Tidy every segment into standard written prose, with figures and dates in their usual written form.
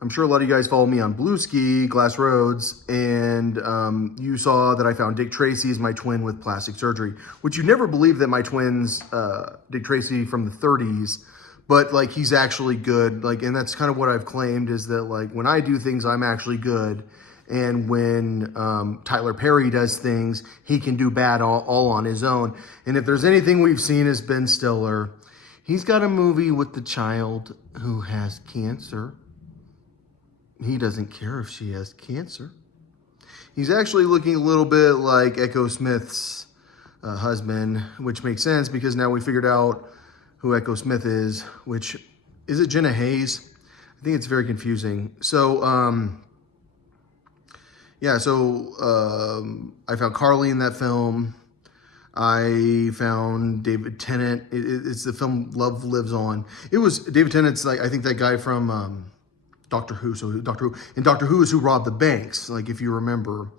I'm sure a lot of you guys follow me on Blueski, Glass Roads, and you saw that I found Dick Tracy as my twin with plastic surgery, which you never believe that my twin's Dick Tracy from the 30s, but like he's actually good. Like, and that's kind of what I've claimed is that like when I do things, I'm actually good. And when Tyler Perry does things, he can do bad all on his own. And if there's anything we've seen as Ben Stiller, he's got a movie with the child who has cancer. He doesn't care if she has cancer. He's actually looking a little bit like Echo Smith's husband, which makes sense because now we figured out who Echo Smith is, which, is it Jenna Hayes? I think it's very confusing. So, I found Carly in that film. I found David Tennant. It's the film Love Lives On. It was David Tennant's, like, I think that guy from Doctor Who. So Doctor Who, and Doctor Who is who robbed the banks, like if you remember.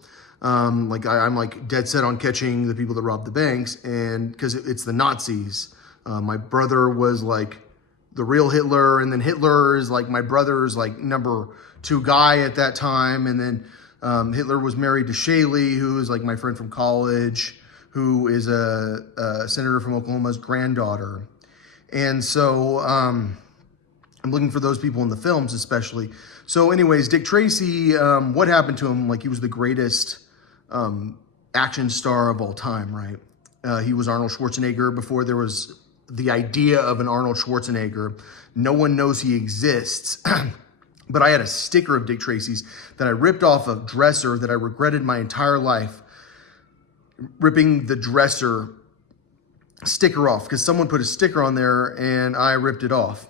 I'm like dead set on catching the people that robbed the banks, and because it's the Nazis. My brother was like the real Hitler, and then Hitler is like my brother's like number 2 guy at that time, and then Hitler was married to Shaylee, who is like my friend from college, who is a senator from Oklahoma's granddaughter. And so I'm looking for those people in the films especially. So anyways, Dick Tracy, what happened to him? Like, he was the greatest action star of all time, right? He was Arnold Schwarzenegger before there was the idea of an Arnold Schwarzenegger. No one knows he exists. But I had a sticker of Dick Tracy's that I ripped off a dresser that I regretted my entire life, ripping the dresser sticker off because someone put a sticker on there and I ripped it off.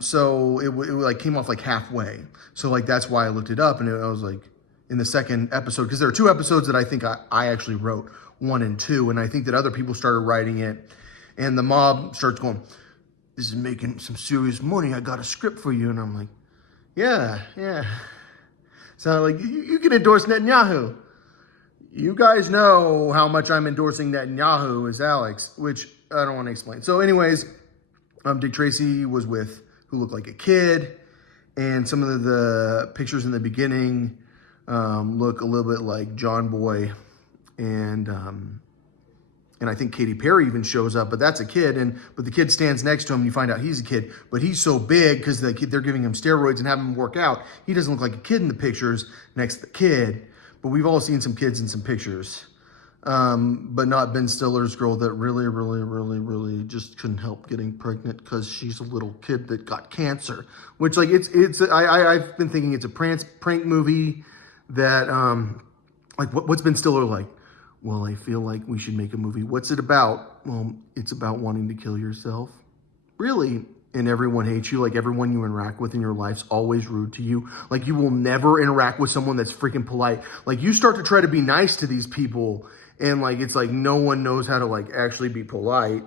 So it like came off like halfway. So like, that's why I looked it up, and I was like in the second episode, because there are 2 episodes that I think I actually wrote, 1 and 2. And I think that other people started writing it, and the mob starts going, "This is making some serious money. I got a script for you." And I'm like, yeah. So like, you can endorse Netanyahu. You guys know how much I'm endorsing Netanyahu as Alex, which I don't want to explain. So anyways, Dick Tracy was with who looked like a kid, and some of the pictures in the beginning look a little bit like John Boy, and I think Katy Perry even shows up, but that's a kid, but the kid stands next to him, and you find out he's a kid, but he's so big because they're giving him steroids and having him work out. He doesn't look like a kid in the pictures next to the kid, but we've all seen some kids in some pictures. But not Ben Stiller's girl that really just couldn't help getting pregnant because she's a little kid that got cancer. Which, like, I've been thinking it's a prank movie that, like, what's Ben Stiller like? Well, I feel like we should make a movie. What's it about? Well, it's about wanting to kill yourself. Really? And everyone hates you. Like, everyone you interact with in your life's always rude to you. Like, you will never interact with someone that's freaking polite. Like, you start to try to be nice to these people, and like, it's like no one knows how to like actually be polite,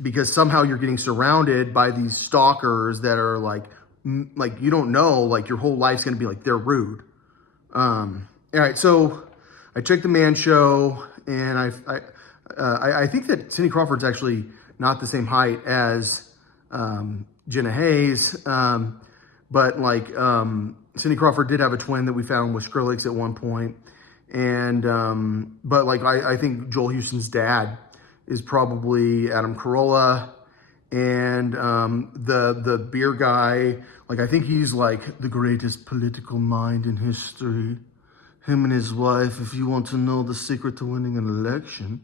because somehow you're getting surrounded by these stalkers that are like you don't know, like your whole life's going to be like, they're rude. All right. So I checked the Man Show, and I think that Cindy Crawford's actually not the same height as Jenna Hayes. But like, Cindy Crawford did have a twin that we found with Skrillex at one point. And, but like, I think Joel Houston's dad is probably Adam Carolla, and, the beer guy, like, I think he's like the greatest political mind in history. Him and his wife, if you want to know the secret to winning an election,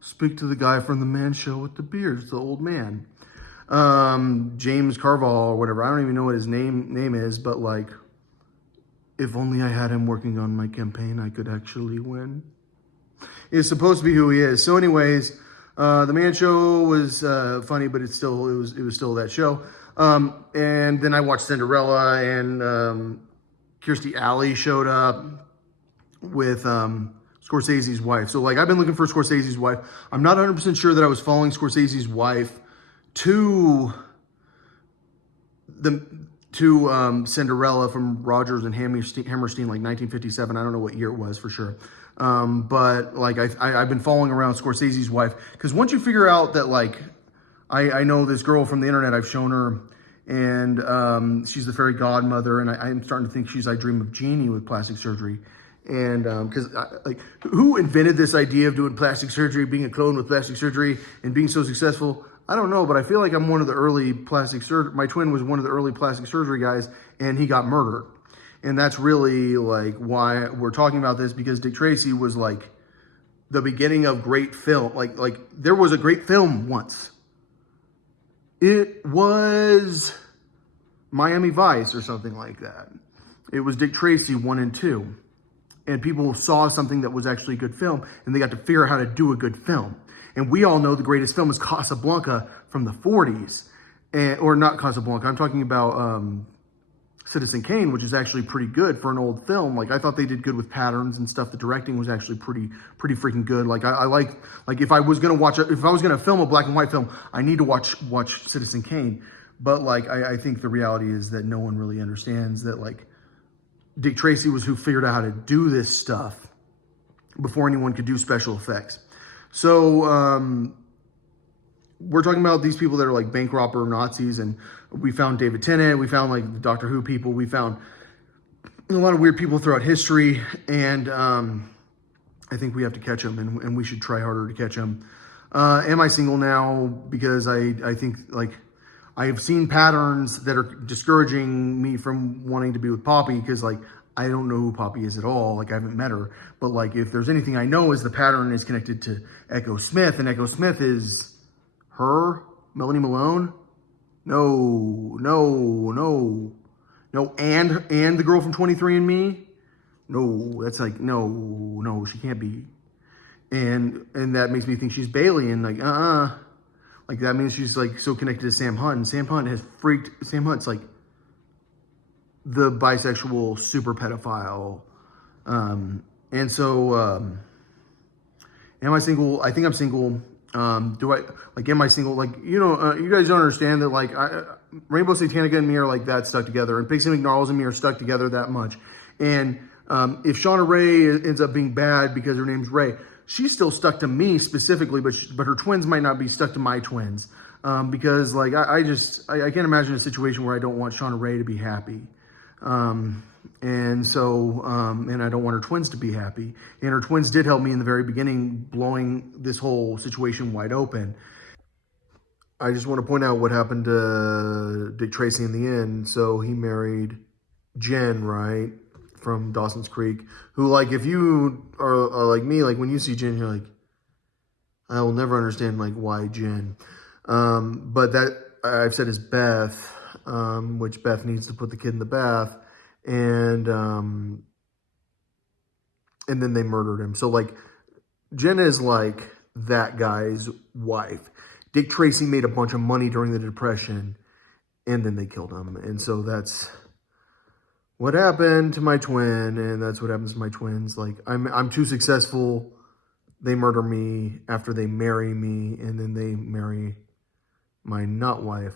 speak to the guy from the Man Show with the beard, the old man. James Carvall or whatever. I don't even know what his name is, but like, if only I had him working on my campaign, I could actually win. It's supposed to be who he is. So anyways, the Man Show was funny, but it was still that show. And then I watched Cinderella, and Kirstie Alley showed up with Scorsese's wife. So like, I've been looking for Scorsese's wife. I'm not 100% sure that I was following Scorsese's wife to Cinderella from Rodgers and Hammerstein, like 1957. I don't know what year it was for sure. But like, I've been following around Scorsese's wife, because once you figure out that like, I know this girl from the internet, I've shown her, and she's the fairy godmother, and I'm starting to think she's I Dream of Jeannie with plastic surgery. And because like, who invented this idea of doing plastic surgery, being a clone with plastic surgery, and being so successful? I don't know, but I feel like I'm one of the early plastic surgery. My twin was one of the early plastic surgery guys, and he got murdered. And that's really like why we're talking about this, because Dick Tracy was like the beginning of great film. Like there was a great film once. It was Miami Vice or something like that. It was Dick Tracy 1 and 2. And people saw something that was actually a good film, and they got to figure out how to do a good film. And we all know the greatest film is Casablanca from the 40s. Or not Casablanca, I'm talking about Citizen Kane, which is actually pretty good for an old film. Like, I thought they did good with patterns and stuff. The directing was actually pretty freaking good. Like, I like if I was gonna film a black and white film, I need to watch Citizen Kane. But like, I think the reality is that no one really understands that, like, Dick Tracy was who figured out how to do this stuff before anyone could do special effects. So we're talking about these people that are like bank robber Nazis, and we found David Tennant, we found like the Doctor Who people, we found a lot of weird people throughout history, and I think we have to catch them, and we should try harder to catch them. Am I single now? Because I think, like, I have seen patterns that are discouraging me from wanting to be with Poppy, because, like, I don't know who Poppy is at all. Like, I haven't met her. But, like, if there's anything I know is the pattern is connected to Echo Smith, and Echo Smith is her, Melanie Malone. No, and the girl from 23andMe. No, that's like, no, she can't be. And that makes me think she's Bailey, and like, like, that means she's, like, so connected to Sam Hunt. And Sam Hunt's like the bisexual super pedophile. And so, am I single? I think I'm single. Am I single? Like, you guys don't understand that, like, Rainbow Satanica and me are like that stuck together. And Pixie McNarls and me are stuck together that much. And if Shauna Ray ends up being bad because her name's Ray, she's still stuck to me specifically, but her twins might not be stuck to my twins. Because, like, I can't imagine a situation where I don't want Shauna Ray to be happy. And so, and I don't want her twins to be happy. And her twins did help me in the very beginning, blowing this whole situation wide open. I just want to point out what happened to Dick Tracy in the end. So he married Jen, right? From Dawson's Creek, who, like, if you are like me, like, when you see Jen, you're like, I will never understand, like, why Jen. But that I've said is Beth, which Beth needs to put the kid in the bath, and then they murdered him. So, like, Jen is like that guy's wife. Dick Tracy made a bunch of money during the Depression, and then they killed him. And so that's what happened to my twin, and that's what happens to my twins. Like, I'm too successful. They murder me after they marry me, and then they marry my not wife.